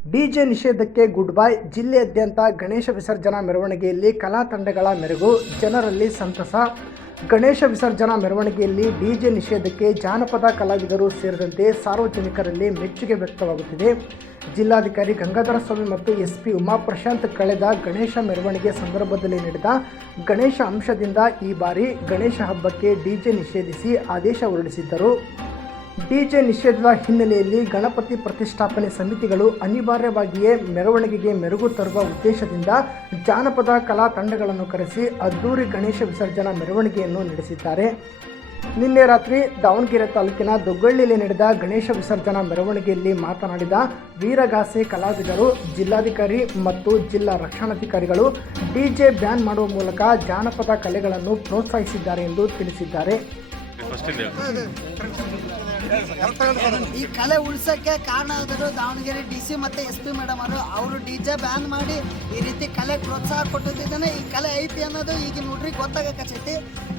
DJ ನಿಷೇಧಕ್ಕೆ good bye. ಜಿಲ್ಲೆಯಾದ್ಯಂತ ಗಣೇಶ ವಿಸರ್ಜನಾ ಮೆರವಣಿಗೆಯಲ್ಲಿ ಕಲಾ ತಂಡಗಳ ಮೆರುಗು, ಜನರಲ್ಲಿ ಸಂತಸ. ಗಣೇಶ ವಿಸರ್ಜನಾ ಮೆರವಣಿಗೆಯಲ್ಲಿ ಡಿಜೆ ನಿಷೇಧಕ್ಕೆ ಜಾನಪದ ಕಲಾವಿದರು ಸೇರಿದಂತೆ ಸಾರ್ವಜನಿಕರಲ್ಲಿ ಮೆಚ್ಚುಗೆ ವ್ಯಕ್ತವಾಗುತ್ತಿದೆ. ಜಿಲ್ಲಾಧಿಕಾರಿ ಗಂಗಾಧರ ಸ್ವಾಮಿ ಮತ್ತು ಎಸ್ಪಿ ಉಮಾಪ್ರಶಾಂತ್ ಕಳೆದ ಗಣೇಶ ಮೆರವಣಿಗೆ ಸಂದರ್ಭದಲ್ಲಿ ನಡೆದ ಗಣೇಶ ಅಂಶದಿಂದ ಈ ಬಾರಿ ಗಣೇಶ ಹಬ್ಬಕ್ಕೆ ಡಿಜೆ ನಿಷೇಧಿಸಿ ಆದೇಶ ಹೊರಡಿಸಿದ್ದರು. ಡಿಜೆ ನಿಷೇಧದ ಹಿನ್ನೆಲೆಯಲ್ಲಿ ಗಣಪತಿ ಪ್ರತಿಷ್ಠಾಪನೆ ಸಮಿತಿಗಳು ಅನಿವಾರ್ಯವಾಗಿಯೇ ಮೆರವಣಿಗೆಗೆ ಮೆರುಗು ತರುವ ಉದ್ದೇಶದಿಂದ ಜಾನಪದ ಕಲಾ ತಂಡಗಳನ್ನು ಕರೆಸಿ ಅದ್ದೂರಿ ಗಣೇಶ ವಿಸರ್ಜನಾ ಮೆರವಣಿಗೆಯನ್ನು ನಡೆಸಿದ್ದಾರೆ. ನಿನ್ನೆ ರಾತ್ರಿ ದಾವಣಗೆರೆ ತಾಲೂಕಿನ ದೊಗ್ಗಳ್ಳಿಯಲ್ಲಿ ನಡೆದ ಗಣೇಶ ವಿಸರ್ಜನಾ ಮೆರವಣಿಗೆಯಲ್ಲಿ ಮಾತನಾಡಿದ ವೀರಗಾಸೆ ಕಲಾವಿದರು, ಜಿಲ್ಲಾಧಿಕಾರಿ ಮತ್ತು ಜಿಲ್ಲಾ ರಕ್ಷಣಾಧಿಕಾರಿಗಳು ಡಿಜೆ ಬ್ಯಾನ್ ಮಾಡುವ ಮೂಲಕ ಜಾನಪದ ಕಲೆಗಳನ್ನು ಪ್ರೋತ್ಸಾಹಿಸಿದ್ದಾರೆ ಎಂದು ತಿಳಿಸಿದ್ದಾರೆ. ಈ ಕಲೆ ಉಳ್ಸಕ್ಕೆ ಕಾರಣ ಆದರು ದಾವಣಗೆರೆ ಡಿ ಸಿ ಮತ್ತೆ ಎಸ್ ಪಿ ಮೇಡಮ್ ಅವರು. ಅವರು ಡಿ ಜೆ ಬ್ಯಾನ್ ಮಾಡಿ ಈ ರೀತಿ ಕಲೆ ಪ್ರೋತ್ಸಾಹ ಕೊಟ್ಟಿದ್ದಾನೆ ಈ ಕಲೆ ಐತಿ ಅನ್ನೋದು ಈಗ ನೋಡ್ರಿ ಗೊತ್ತಾಗಕತ್ತೈತಿ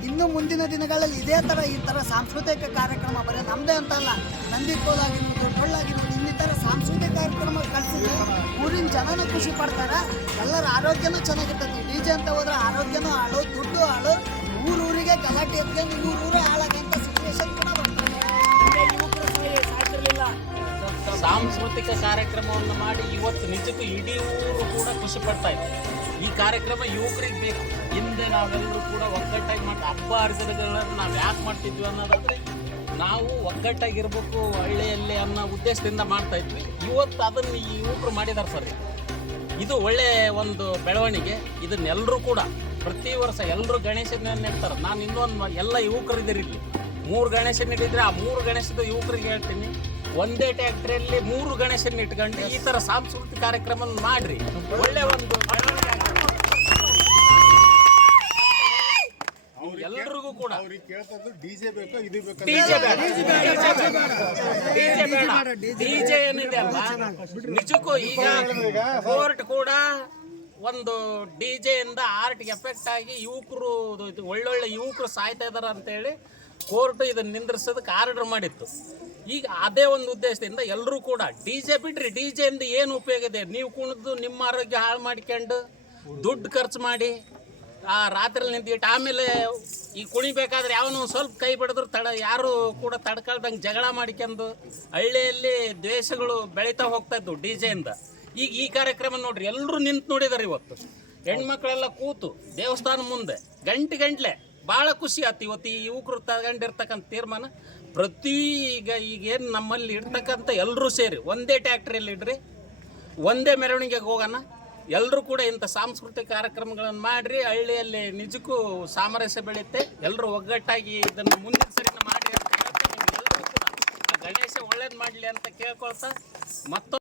ಇನ್ನು ಮುಂದಿನ ದಿನಗಳಲ್ಲಿ ಇದೇ ತರ ಈ ತರ ಸಾಂಸ್ಕೃತಿಕ ಕಾರ್ಯಕ್ರಮ ಬರೀ ನಮ್ದೇ ಅಂತ ಅಲ್ಲ ನಂದಿ ಆಗಿರ್ಬೋದು ಟೊಳ್ಳಾಗಿರ್ಬೋದು ಇನ್ನಿತರ ಸಾಂಸ್ಕೃತಿಕ ಕಾರ್ಯಕ್ರಮ ಕಳಿಸಿದ್ರೆ ಊರಿನ ಜನನೂ ಖುಷಿ ಪಡ್ತಾರೆ. ಎಲ್ಲರ ಆರೋಗ್ಯನೂ ಚೆನ್ನಾಗಿರ್ತೈತಿ. ಡಿ ಜೆ ಅಂತ ಹೋದ್ರೆ ಆರೋಗ್ಯನೂ ಹಾಳು ದುಡ್ಡು ಹಾಳು ಊರೂರಿಗೆ ಗಲಾಟೆ ಎತ್ಕೊಂಡು ಊರೂರೇ ಹಾಳಾಗಂತ ಸಿಚುವೇಶನ್ ಕೂಡ ಬರ್ತದೆ ಸಾಂಸ್ಕೃತಿಕ ಕಾರ್ಯಕ್ರಮವನ್ನು ಮಾಡಿ ಇವತ್ತು ನಿಜಕ್ಕೂ ಇಡೀ ಊರು ಕೂಡ ಖುಷಿ ಪಡ್ತಾ ಇದೆ. ಈ ಕಾರ್ಯಕ್ರಮ ಯುವಕರಿಗೆ ಬೇಕು. ಹಿಂದೆ ನಾವೆಲ್ಲರೂ ಕೂಡ ಒಗ್ಗಟ್ಟಾಗಿ ಮಾಡಿ ಹಬ್ಬ ಹರಿಸಿದಗಳನ್ನು ನಾವು ಯಾಕೆ ಮಾಡ್ತಿದ್ವಿ ಅನ್ನೋದಾದ್ರೆ ನಾವು ಒಗ್ಗಟ್ಟಾಗಿರ್ಬೇಕು ಹಳ್ಳಿಯಲ್ಲಿ ಅನ್ನೋ ಉದ್ದೇಶದಿಂದ ಮಾಡ್ತಾ ಇದ್ವಿ. ಇವತ್ತು ಅದನ್ನು ಈ ಯುವಕರು ಮಾಡಿದ್ದಾರೆ ಸರ್ ಇದು. ಒಳ್ಳೆಯ ಒಂದು ಬೆಳವಣಿಗೆ. ಇದನ್ನೆಲ್ಲರೂ ಕೂಡ ಪ್ರತಿ ವರ್ಷ ಎಲ್ಲರೂ ಗಣೇಶನ ನೆಡ್ತಾರೆ. ನಾನು ಇನ್ನೊಂದು ಎಲ್ಲ ಯುವಕರಿದ್ದೀರಿ ಇಲ್ಲಿ. ಮೂರು ಗಣೇಶನ ಇಟ್ಟಿದ್ರೆ ಆ ಮೂರು ಗಣೇಶದ ಯುವಕರಿಗೆ ಹೇಳ್ತೀನಿ. ಒಂದೇ ಟ್ಯಾಕ್ಟ್ರಿಯಲ್ಲಿ ಮೂರು ಗಣೇಶನ ಇಟ್ಕೊಂಡು ಈ ಥರ ಸಾಂಸ್ಕೃತಿಕ ಕಾರ್ಯಕ್ರಮ ಮಾಡ್ರಿ. ಒಳ್ಳೆ ಒಂದು ಎಲ್ಲರಿಗೂ ಕೂಡ. ಡಿಜೆ ಏನಿದೆ ಅಲ್ಲ ನಿಜಕ್ಕೂ ಈಗ ಕೋರ್ಟ್ ಕೂಡ ಒಂದು ಡಿಜೆ ಇಂದ ಆರ್ಟ್ಗೆ ಎಫೆಕ್ಟ್ ಆಗಿ ಯುವಕರು ಒಳ್ಳೊಳ್ಳೆ ಯುವಕರು ಸಾಯ್ತಾ ಇದಾರೆ ಅಂತೇಳಿ ಕೋರ್ಟ್ ಇದನ್ನ ನಿಂದ್ರಿಸೋದಕ್ಕೆ ಆರ್ಡರ್ ಮಾಡಿತ್ತು. ಈಗ ಅದೇ ಒಂದು ಉದ್ದೇಶದಿಂದ ಎಲ್ಲರೂ ಕೂಡ ಡಿ ಜೆ ಬಿಟ್ರಿ, ಡಿ ಇಂದ ಏನು ಉಪಯೋಗ ಇದೆ? ನೀವು ಕುಣಿದು ನಿಮ್ಮ ಆರೋಗ್ಯ ಹಾಳು ಮಾಡ್ಕೊಂಡು ದುಡ್ಡು ಖರ್ಚು ಮಾಡಿ, ಆ ರಾತ್ರಿ ನಿಂತಿಟ್ಟು ಆಮೇಲೆ ಈ ಕುಣಿಬೇಕಾದ್ರೆ ಯಾವನು ಸ್ವಲ್ಪ ಕೈ ಬಿಡಿದ್ರು ತಡ, ಯಾರು ಕೂಡ ತಡ್ಕೊಳ್ದಂಗೆ ಜಗಳ ಮಾಡ್ಕೊಂಡು ಹಳ್ಳಿಯಲ್ಲಿ ದ್ವೇಷಗಳು ಬೆಳೀತಾ ಹೋಗ್ತಾ ಇದ್ವು ಡಿ ಇಂದ ಈಗ ಈ ಕಾರ್ಯಕ್ರಮ ನೋಡ್ರಿ ಎಲ್ಲರೂ ನಿಂತು ನೋಡಿದಾರೆ ಇವತ್ತು. ಹೆಣ್ಮಕ್ಳೆಲ್ಲ ಕೂತು ದೇವಸ್ಥಾನ ಮುಂದೆ, ಗಂಟೆ ಗಂಟ್ಲೆ ಭಾಳ ಖುಷಿ ಆಯ್ತು ಇವತ್ತು ಈ ಯುವಕರು ತಗೊಂಡಿರ್ತಕ್ಕಂಥ ತೀರ್ಮಾನ, ಪ್ರತಿ ಈಗ ಈಗೇನು ನಮ್ಮಲ್ಲಿ ಇರ್ತಕ್ಕಂಥ ಎಲ್ಲರೂ ಸೇರಿ, ಒಂದೇ ಟ್ಯಾಕ್ಟ್ರಿಯಲ್ಲಿ ಇಡ್ರಿ, ಒಂದೇ ಮೆರವಣಿಗೆಗೆ ಹೋಗೋಣ. ಎಲ್ಲರೂ ಕೂಡ ಇಂಥ ಸಾಂಸ್ಕೃತಿಕ ಕಾರ್ಯಕ್ರಮಗಳನ್ನು ಮಾಡಿರಿ, ಹಳ್ಳಿಯಲ್ಲಿ ನಿಜಕ್ಕೂ ಸಾಮರಸ್ಯ ಬೆಳೆಯುತ್ತೆ. ಎಲ್ಲರೂ ಒಗ್ಗಟ್ಟಾಗಿ ಇದನ್ನು ಮುಂದಿನ ಸರಿನ ಮಾಡಿ ಅಂತ ಗಣೇಶ ಒಳ್ಳೇದು ಮಾಡಲಿ ಅಂತ ಕೇಳ್ಕೊಳ್ತಾ ಮತ್ತೊಂದು